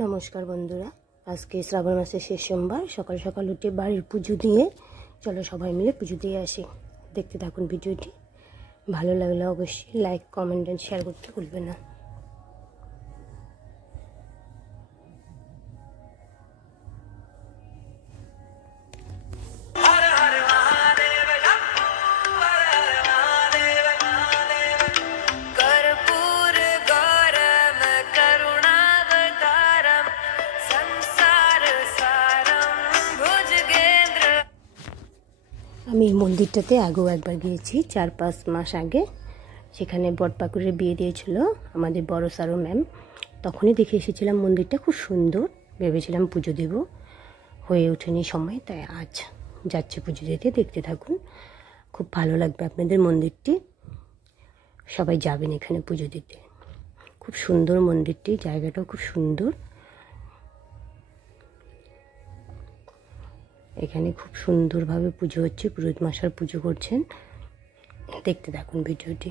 नमस्कार बंधुरा आज के श्रावण मासेर शेष सोमवार सकाल सकाल उठे बाड़ीर पुजो दिए चलो सबाई मिले पुजो दिए आसि। देखते थाकुन भिडियोटी भालो लागले अवश्य लाइक कमेंट एंड शेयर करते भूलबेन ना। আমি মন্দিরটাতে আগেও একবার গিয়েছি 4-5 মাস আগে। সেখানে বটপাকুড়ের বিয়ে দিয়েছিল আমাদের বড় সারো ম্যাম, তখনই দেখে এসেছিলাম। মন্দিরটা খুব সুন্দর, ভেবেছিলাম পুজো দেব, হয়ে ওঠেনি সময়, তাই আজ যাচ্ছে পুজো দিতে। দেখতে থাকুন, খুব ভালো লাগবে আপনাদের মন্দিরটি। সবাই যাবেন এখানে পুজো দিতে, খুব সুন্দর মন্দিরটি, জায়গাটাও খুব সুন্দর। এখানে খুব সুন্দরভাবে পুজো হচ্ছে, পুরোহিত মশাই পুজো করছেন। দেখতে থাকুন ভিডিওটি।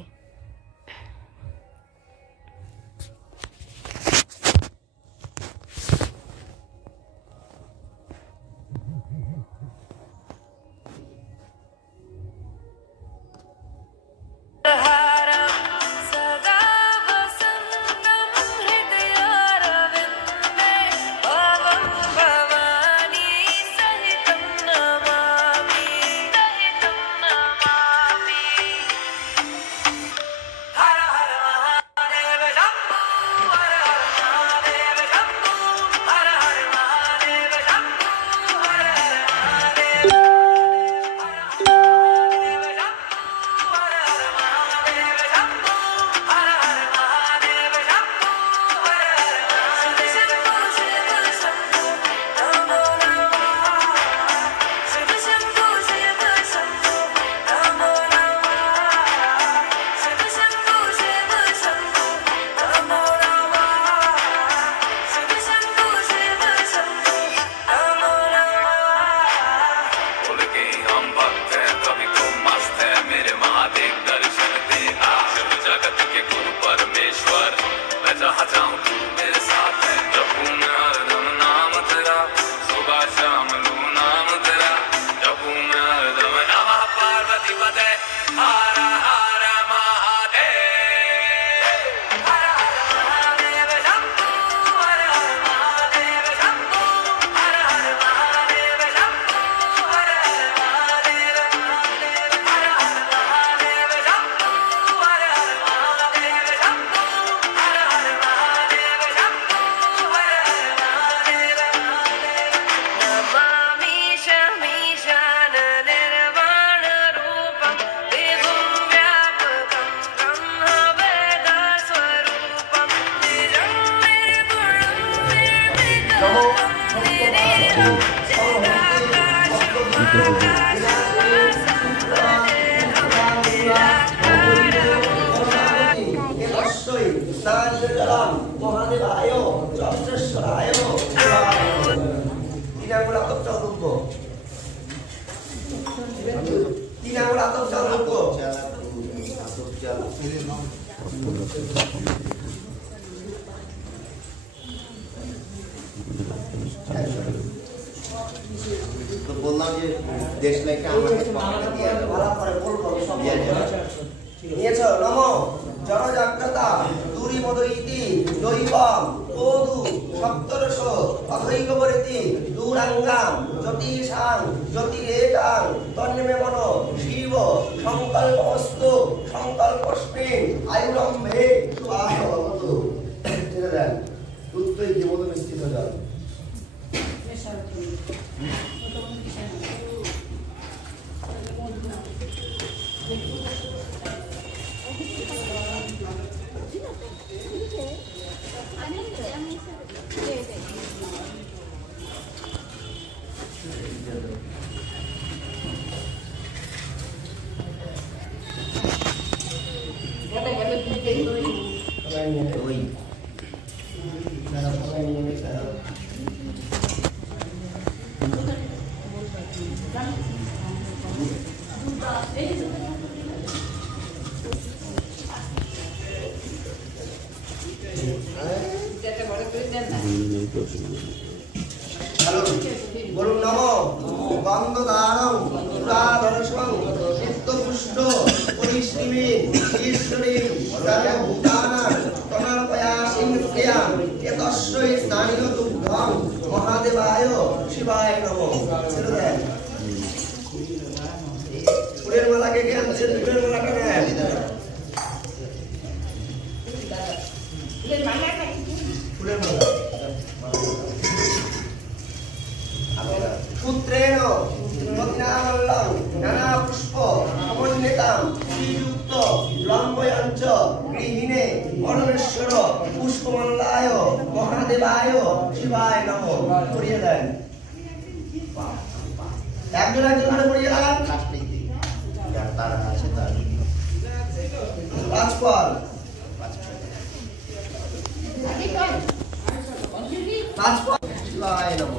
तो बोलना ये देश लाइक आमार काছে পকেটে দিয়ে দাও ভালো করে বলবো সব নিয়েছো নমো জনজাগ্রতা দুরিমদইতি দৈবম তোদু সপ্তরশ অধৈকবরতি দুরাঙ্গাম জ্যোতিষাং জ্যোতিরেকাং তন্মে মনো শিব সংকল্পস্তু সংকল্পস্মিন আয়ুরম্ভে শুভাহতু। ঠিক আছে, দুধই জীবন মিষ্টিত জল। হ্যালো বলুন নম গন্ধদারং পুরাধরসং চিত্তপুষ্ট পরিশ্রমী ঈশ্বরী সর্বভূতানাং তমর্পয়া সিংহ্যা এতস্যৈ স্নানীয় দুগ্ধং মহাদেবায় শিবায় নমঃ। ছেড়ে দেন ফুলের মালা কে আনছেন? ফুলের মালাটা নেন। ফুলের মালা পুত্রেণ মদিনামল্লং নানা পুষ্প সমন্বিতাং শ্রীযুক্ত লম্বয়ঞ্চ গৃহিণে পরমেশ্বর পুষ্পমল্লায় মহাদেবায় শিবায় নমঃ। করিয়ে দেন একজন একজন করে করিয়ে দেন। তারা আছে তার পাঁচ ফল শিবায় নমঃ।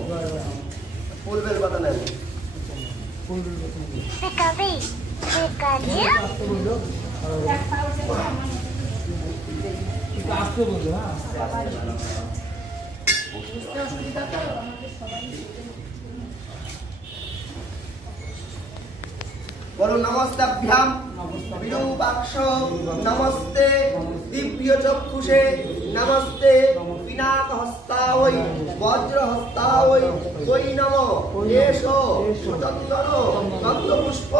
ফুলবেল পাতা নেন। বলুন নমস্তাভ্যাম বিরূপাক্ষ নমস্তে দিব্য চক্ষুষে নমস্তে পিনাকহস্তায় বজ্রহস্তায় ওই নমঃ। এষো সুচন্দন গন্ধপুষ্প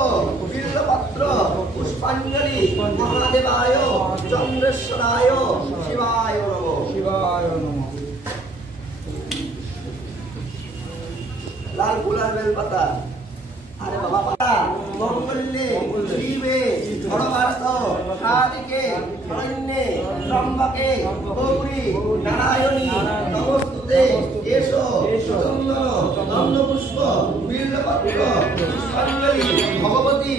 বিল্বপত্র পুষ্পাঞ্জলি মহাদেবায় চন্দ্রেশ্বরায় শিবায় নমঃ। শিবায় নমঃ। লাল ফুল আর বেলপাতা। আরে বাবা পাতা মঙ্গলে শিবে ধর্মার্থ সাধিকে শরণ্যে ত্রম্বকে গৌরী নারায়ণী নমস্তুতে। এষো চন্দন গন্ধপুষ্প বিল্বপত্র পুষ্পাঞ্জলি ভগবতী